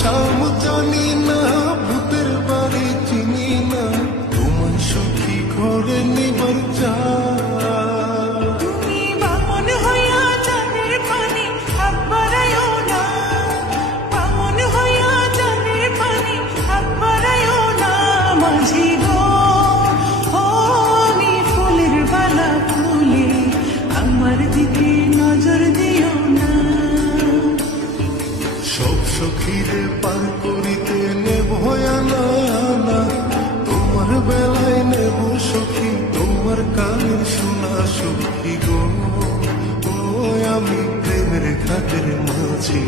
শাম জানি না, ভূতের বাড়ি চিনি না, তোমার সখী ঘরে নিবার চা। তুমি বামন হইয়া চাঁদের পানি হাত বাড়াইও না, বামন হইয়া চাঁদের পানি হাত বাড়াইও না। মাঝি গো আমি ফুলের বালা ফুলে, আমার দিকে নজর দিও না। সব সখীরে পার করিতে নেব আনা, তোমার বেলায় নেব সখী, তোমার কানের শোনা সখী গো। ও আমি প্রেমের ঘাটের মাঝি,